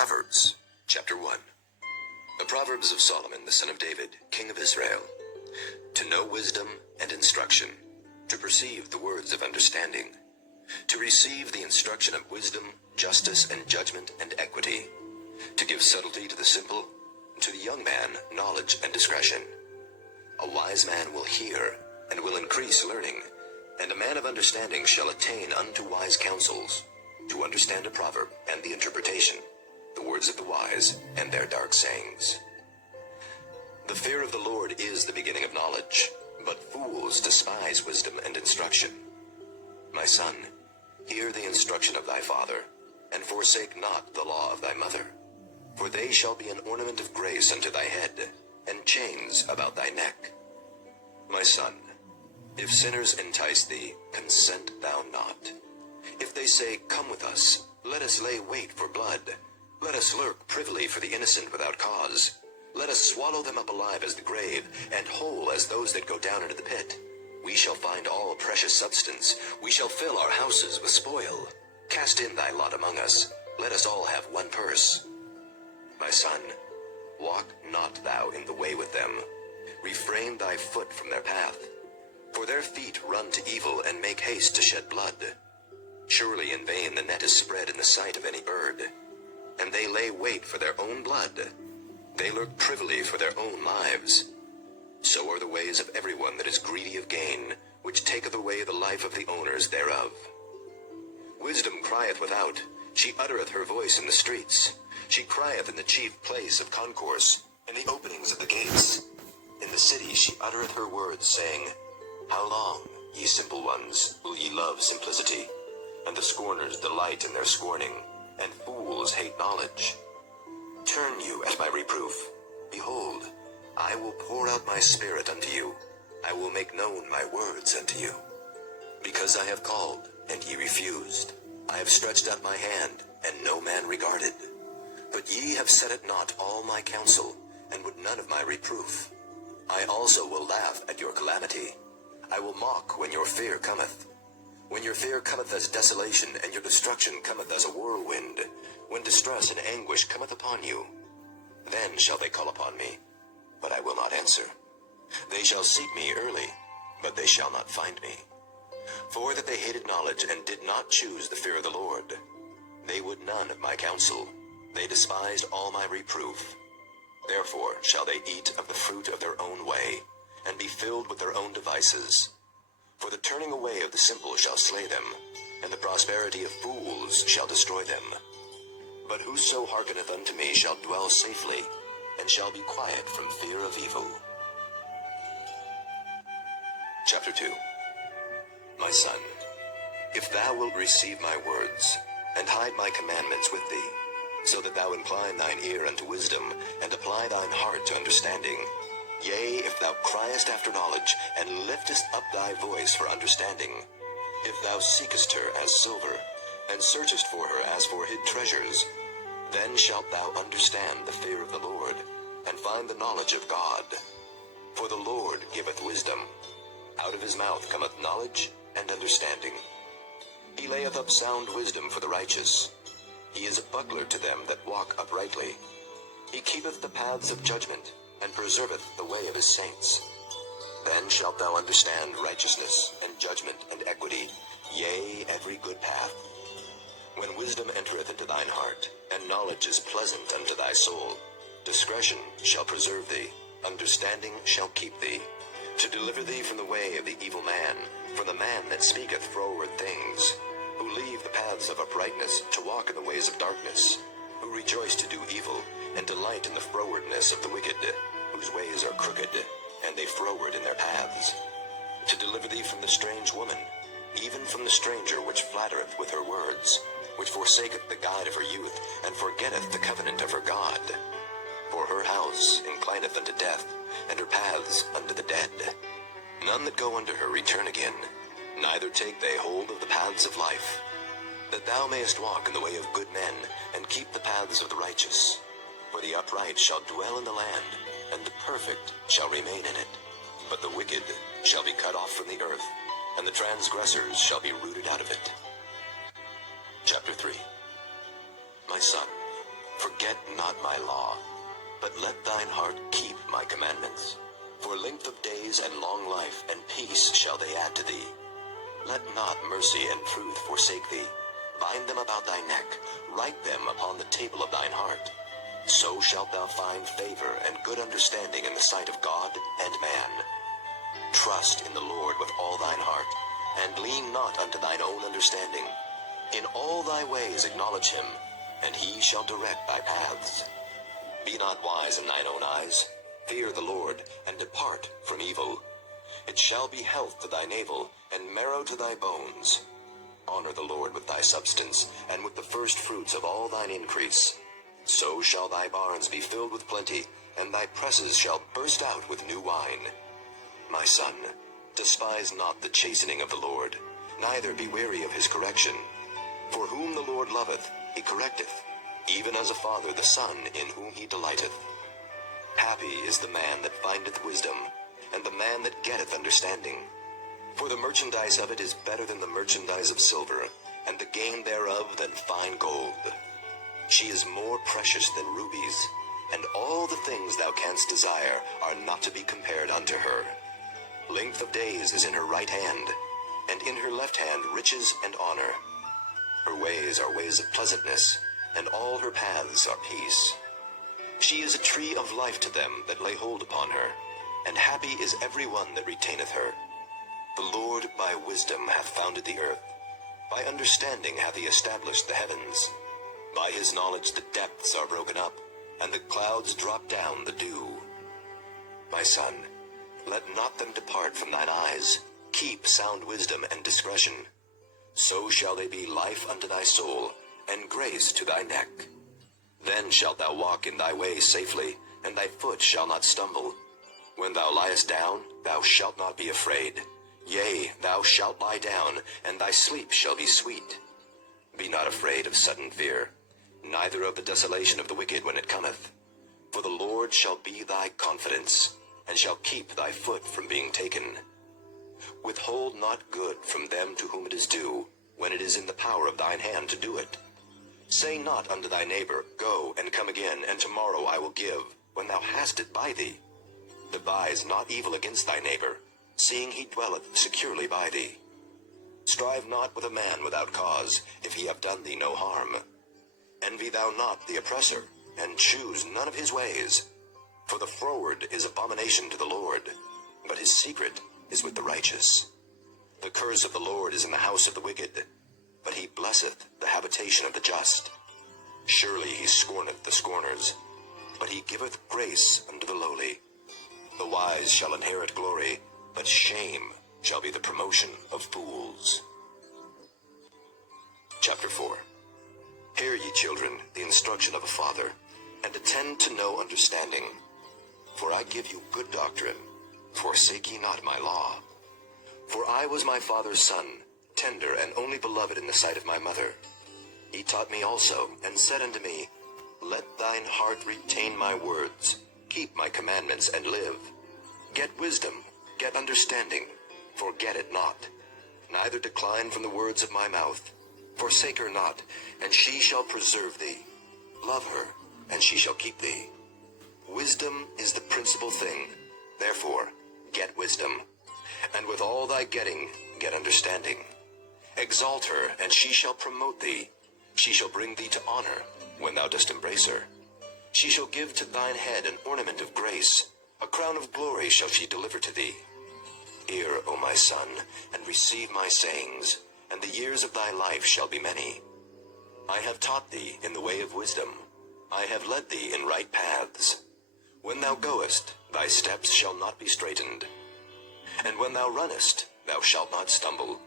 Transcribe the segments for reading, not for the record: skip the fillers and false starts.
Proverbs, chapter 1. The Proverbs of Solomon, the son of David, king of Israel. To know wisdom and instruction, to perceive the words of understanding, to receive the instruction of wisdom, justice, and judgment, and equity, to give subtlety to the simple, to the young man knowledge and discretion. A wise man will hear, and will increase learning, and a man of understanding shall attain unto wise counsels, to understand a proverb and the interpretation, the words of the wise and their dark sayings. The fear of the Lord is the beginning of knowledge, but fools despise wisdom and instruction. My son, hear the instruction of thy father, and forsake not the law of thy mother. For they shall be an ornament of grace unto thy head, and chains about thy neck. My son, if sinners entice thee, consent thou not. If they say, Come with us, let us lay wait for blood. Let us lurk privily for the innocent without cause. Let us swallow them up alive as the grave, and whole as those that go down into the pit. We shall find all precious substance. We shall fill our houses with spoil. Cast in thy lot among us. Let us all have one purse. My son, walk not thou in the way with them. Refrain thy foot from their path. For their feet run to evil, and make haste to shed blood. Surely in vain the net is spread in the sight of any bird, and they lay wait for their own blood. They lurk privily for their own lives. So are the ways of everyone that is greedy of gain, which taketh away the life of the owners thereof. Wisdom crieth without, she uttereth her voice in the streets. She crieth in the chief place of concourse, in the openings of the gates. In the city she uttereth her words, saying, How long, ye simple ones, will ye love simplicity? And the scorners delight in their scorning, and fools hate knowledge. Turn you at my reproof. Behold, I will pour out my spirit unto you. I will make known my words unto you. Because I have called, and ye refused. I have stretched out my hand, and no man regarded. But ye have set at naught all my counsel, and would none of my reproof. I also will laugh at your calamity. I will mock when your fear cometh. When your fear cometh as desolation, and your destruction cometh as a whirlwind, when distress and anguish cometh upon you, then shall they call upon me, but I will not answer. They shall seek me early, but they shall not find me. For that they hated knowledge, and did not choose the fear of the Lord. They would none of my counsel. They despised all my reproof. Therefore shall they eat of the fruit of their own way, and be filled with their own devices. For the turning away of the simple shall slay them, and the prosperity of fools shall destroy them. But whoso hearkeneth unto me shall dwell safely, and shall be quiet from fear of evil. Chapter 2. My son, if thou wilt receive my words, and hide my commandments with thee, so that thou incline thine ear unto wisdom, and apply thine heart to understanding, yea, if thou criest after knowledge, and liftest up thy voice for understanding, if thou seekest her as silver, and searchest for her as for hid treasures, then shalt thou understand the fear of the Lord, and find the knowledge of God. For the Lord giveth wisdom. Out of his mouth cometh knowledge and understanding. He layeth up sound wisdom for the righteous. He is a buckler to them that walk uprightly. He keepeth the paths of judgment, and preserveth the way of his saints. Then shalt thou understand righteousness, and judgment, and equity, yea, every good path. When wisdom entereth into thine heart, and knowledge is pleasant unto thy soul, discretion shall preserve thee, understanding shall keep thee, to deliver thee from the way of the evil man, from the man that speaketh froward things, who leave the paths of uprightness to walk in the ways of darkness, who rejoice to do evil, and delight in the frowardness of the wicked, whose ways are crooked, and they froward in their paths, to deliver thee from the strange woman, even from the stranger which flattereth with her words, which forsaketh the guide of her youth, and forgetteth the covenant of her God. For her house inclineth unto death, and her paths unto the dead. None that go unto her return again, neither take they hold of the paths of life. That thou mayest walk in the way of good men, and keep the paths of the righteous. For the upright shall dwell in the land, and the perfect shall remain in it. But the wicked shall be cut off from the earth, and the transgressors shall be rooted out of it. Chapter 3. My son, Forget not my law, but let thine heart keep my commandments. For length of days and long life and peace shall they add to thee. Let not mercy and truth forsake thee. Bind them about thy neck, write them upon the table of thine heart. So shalt thou find favor and good understanding in the sight of God and man. Trust in the Lord with all thine heart, and lean not unto thine own understanding. In all thy ways acknowledge him, and he shall direct thy paths. Be not wise in thine own eyes. Fear the Lord, and depart from evil. It shall be health to thy navel, and marrow to thy bones. Honor the Lord with thy substance, and with the first fruits of all thine increase. So shall thy barns be filled with plenty, and thy presses shall burst out with new wine. My son, despise not the chastening of the Lord, neither be weary of his correction. For whom the Lord loveth, he correcteth, even as a father the son in whom he delighteth. Happy is the man that findeth wisdom, and the man that getteth understanding. For the merchandise of it is better than the merchandise of silver, and the gain thereof than fine gold. She is more precious than rubies, and all the things thou canst desire are not to be compared unto her. Length of days is in her right hand, and in her left hand riches and honor. Her ways are ways of pleasantness, and all her paths are peace. She is a tree of life to them that lay hold upon her, and happy is every one that retaineth her. The Lord by wisdom hath founded the earth, by understanding hath he established the heavens. By his knowledge the depths are broken up, and the clouds drop down the dew. My son, let not them depart from thine eyes. Keep sound wisdom and discretion. So shall they be life unto thy soul, and grace to thy neck. Then shalt thou walk in thy ways safely, and thy foot shall not stumble. When thou liest down, thou shalt not be afraid. Yea, thou shalt lie down, and thy sleep shall be sweet. Be not afraid of sudden fear, neither of the desolation of the wicked when it cometh. For the Lord shall be thy confidence, and shall keep thy foot from being taken. Withhold not good from them to whom it is due, when it is in the power of thine hand to do it. Say not unto thy neighbor, Go and come again, and tomorrow I will give, when thou hast it by thee. Devise not evil against thy neighbor, seeing he dwelleth securely by thee. Strive not with a man without cause, if he have done thee no harm. Envy thou not the oppressor, and choose none of his ways. For the froward is abomination to the Lord, but his secret is with the righteous. The curse of the Lord is in the house of the wicked, but he blesseth the habitation of the just. Surely he scorneth the scorners, but he giveth grace unto the lowly. The wise shall inherit glory, but shame shall be the promotion of fools. Chapter 4. Hear ye, children, the instruction of a father, and attend to know understanding. For I give you good doctrine. Forsake ye not my law. For I was my father's son, tender and only beloved in the sight of my mother. He taught me also, and said unto me, Let thine heart retain my words, keep my commandments, and live. Get wisdom, get understanding, forget it not. Neither decline from the words of my mouth. Forsake her not, and she shall preserve thee. Love her, and she shall keep thee. Wisdom is the principal thing. Therefore, get wisdom. And with all thy getting, get understanding. Exalt her, and she shall promote thee. She shall bring thee to honor, when thou dost embrace her. She shall give to thine head an ornament of grace. A crown of glory shall she deliver to thee. Hear, O my son, and receive my sayings, and the years of thy life shall be many. I have taught thee in the way of wisdom. I have led thee in right paths. When thou goest, thy steps shall not be straitened. And when thou runnest, thou shalt not stumble.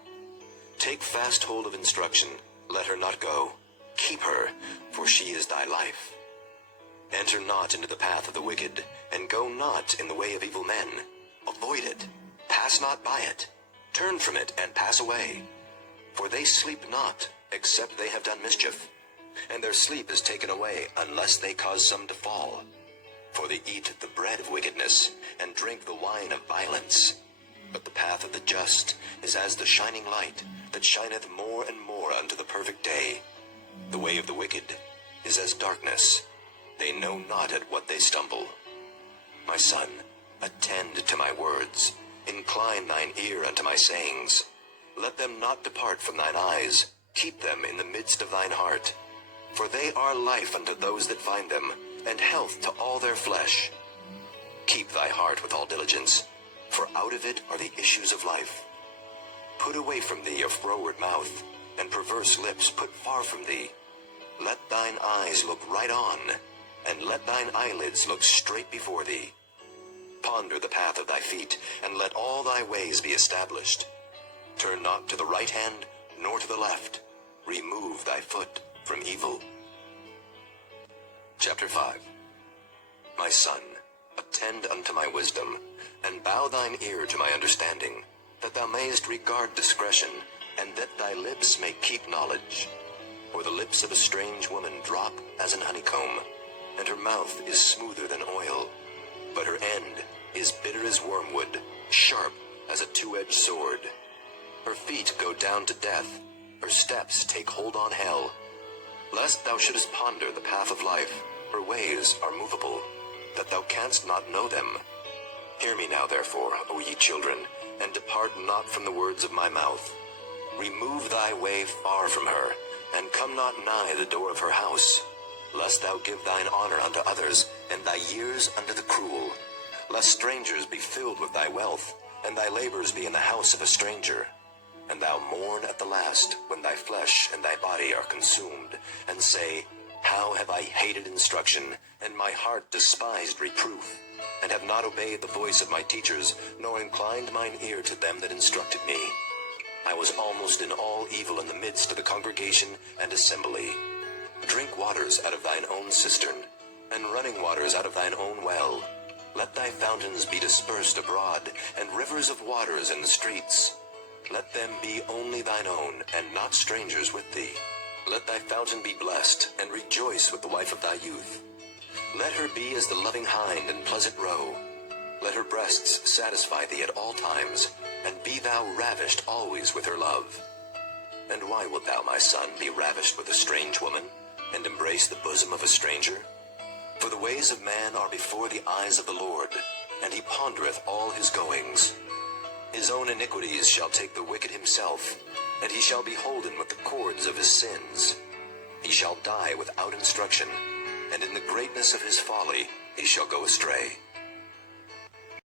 Take fast hold of instruction, let her not go. Keep her, for she is thy life. Enter not into the path of the wicked, and go not in the way of evil men. Avoid it, pass not by it. Turn from it, and pass away. For they sleep not, except they have done mischief, and their sleep is taken away, unless they cause some to fall. For they eat the bread of wickedness, and drink the wine of violence. But the path of the just is as the shining light, that shineth more and more unto the perfect day. The way of the wicked is is as darkness. They know not at what they stumble. My son, attend to my words. Incline thine ear unto my sayings. Let them not depart from thine eyes. Keep them in the midst of thine heart. For they are life unto those that find them, and health to all their flesh. Keep thy heart with all diligence, for out of it are the issues of life. Put away from thee a froward mouth, and perverse lips put far from thee. Let thine eyes look right on, and let thine eyelids look straight before thee. Ponder the path of thy feet, and let all thy ways be established. Turn not to the right hand, nor to the left. Remove thy foot from evil. Chapter 5. My son, attend unto my wisdom, and bow thine ear to my understanding, that thou mayest regard discretion, and that thy lips may keep knowledge. For the lips of a strange woman drop as an honeycomb, and her mouth is smoother than oil, but her end is bitter as wormwood, sharp as a two-edged sword. Her feet go down to death, her steps take hold on hell. Lest thou shouldest ponder the path of life, her ways are movable, that thou canst not know them. Hear me now, therefore, O ye children, and depart not from the words of my mouth. Remove thy way far from her, and come not nigh the door of her house, lest thou give thine honor unto others, and thy years unto the cruel. Lest strangers be filled with thy wealth, and thy labors be in the house of a stranger. And thou mourn at the last, when thy flesh and thy body are consumed, and say, How have I hated instruction, and my heart despised reproof, and have not obeyed the voice of my teachers, nor inclined mine ear to them that instructed me. I was almost in all evil in the midst of the congregation and assembly. Drink waters out of thine own cistern, and running waters out of thine own well. Let thy fountains be dispersed abroad, and rivers of waters in the streets. Let them be only thine own, and not strangers with thee. Let thy fountain be blessed, and rejoice with the wife of thy youth. Let her be as the loving hind and pleasant roe. Let her breasts satisfy thee at all times, and be thou ravished always with her love. And why wilt thou, my son, be ravished with a strange woman, and embrace the bosom of a stranger? For the ways of man are before the eyes of the Lord, and he pondereth all his goings. His own iniquities shall take the wicked himself, and he shall be holden with the cords of his sins. He shall die without instruction, and in the greatness of his folly he shall go astray.